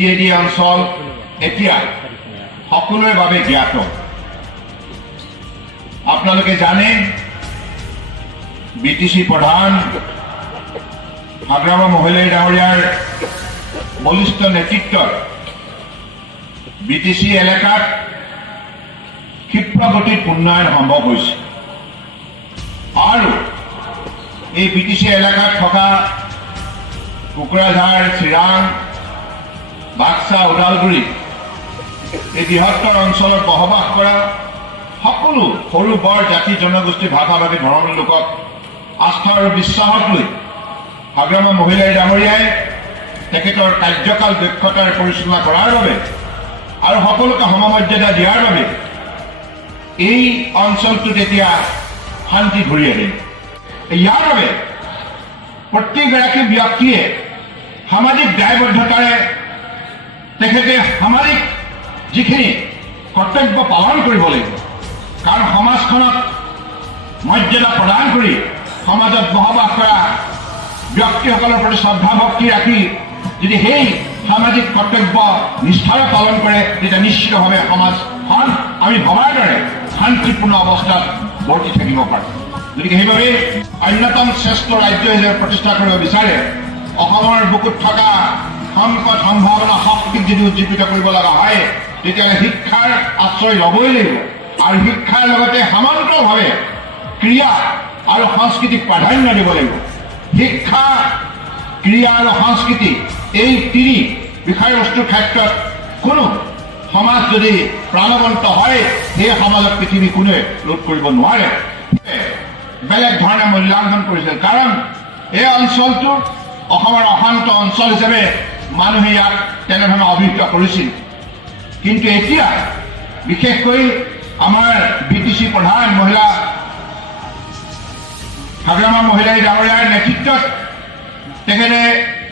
BTAD অঞ্চল এতিয়া সকলোৰে বাবে জ্ঞাত। আপোনালোকে জানে BTC প্ৰধান হাগ্ৰামা মহিলাই ডাঙৰীয়াৰ বলিষ্ঠ নেতৃত্বত BTC এলেকাত ক্ষিপ্ৰ গতিত উন্নয়ন সম্ভৱ হৈছে আৰু এই BTC এলেকাত থকা কোকৰাঝাৰ, চিৰাং, বাক্সা, ওদালগুৰি এই বৃহত্তৰ অঞ্চলত বসবাস কৰা সকলো সৰু বৰ জাতি জনগোষ্ঠী ভাষাভাষী ধৰ্মৰ লোকক আস্থা আৰু বিশ্বাসক লৈ হাগ্ৰামা মহিলাই ডাঙৰীয়াই তেখেতৰ কাৰ্যকাল দক্ষতাৰ পৰিচালনা কৰাৰ বাবে আৰু সকলোকে সমমৰ্যাদা দিয়াৰ বাবে এই অঞ্চলটোত এতিয়া শান্তি ঘূৰি আহিল। ইয়াৰ বাবে প্ৰত্যেকগৰাকী ব্যক্তিয়ে সামাজিক দায়বদ্ধতাৰে তেখেতে সামাজিক যিখিনি কৰ্তব্য পালন কৰিব লাগিব, কাৰণ সমাজখনক মৰ্যাদা প্ৰদান কৰি সমাজত বসবাস কৰা ব্যক্তিসকলৰ প্ৰতি শ্ৰদ্ধা ভক্তি ৰাখি যদি সেই সামাজিক কৰ্তব্য নিষ্ঠাৰে পালন কৰে তেতিয়া নিশ্চিতভাৱে সমাজখন আমি ভবাৰ দৰে শান্তিপূৰ্ণ অৱস্থাত বৰ্তি থাকিব পাৰোঁ। গতিকে সেইবাবে অন্যতম শ্ৰেষ্ঠ ৰাজ্য হিচাপে প্ৰতিষ্ঠা কৰিব বিচাৰে অসমৰ বুকুত থকা সম্পদ সম্ভাৱনা শক্তিক যদি উজ্জীৱিত কৰিব লগা হয় তেতিয়াহ'লে শিক্ষাৰ আশ্ৰয় ল'বই লাগিব আৰু শিক্ষাৰ লগতে সমান্তৰালভাৱে ক্ৰীড়া আৰু সংস্কৃতিক প্ৰাধান্য দিব লাগিব। শিক্ষা, ক্ৰীড়া আৰু সংস্কৃতি এই তিনি বিষয়বস্তুৰ ক্ষেত্ৰত কোনো সমাজ যদি প্ৰাণৱন্ত হয় সেই সমাজত পৃথিৱী কোনোৱে ৰোধ কৰিব নোৱাৰে। বেলেগ ধৰণে মূল্যাংকন কৰিছিল, কাৰণ এই অঞ্চলটো অসমৰ অশান্ত অঞ্চল হিচাপে মানুহে ইয়াক তেনেধৰণে অভিহিত কৰিছিল। কিন্তু এতিয়া বিশেষকৈ আমাৰ BTC প্ৰধান মহিলা হাগ্ৰামা মহিলাই ডাঙৰীয়াৰ নেতৃত্বত তেখেতে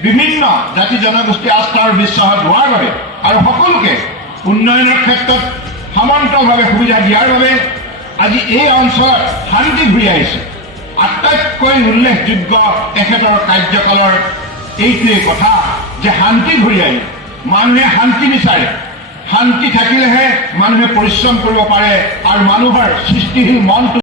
বিভিন্ন জাতি জনগোষ্ঠী আস্থা আৰু বিশ্বাসত হোৱাৰ বাবে আৰু সকলোকে উন্নয়নৰ ক্ষেত্ৰত সমান্তৰালভাৱে সুবিধা দিয়াৰ বাবে আজি এই অঞ্চলত শান্তি ঘূৰি আহিছে। আটাইতকৈ উল্লেখযোগ্য তেখেতৰ কাৰ্যকালৰ এইটোৱেই কথা যে শান্তি ঘূৰি আহিল। মানুহে শান্তি বিচাৰে, শান্তি থাকিলেহে মানুহে পৰিশ্ৰম কৰিব পাৰে আৰু মানুহৰ সৃষ্টিশীল মনটো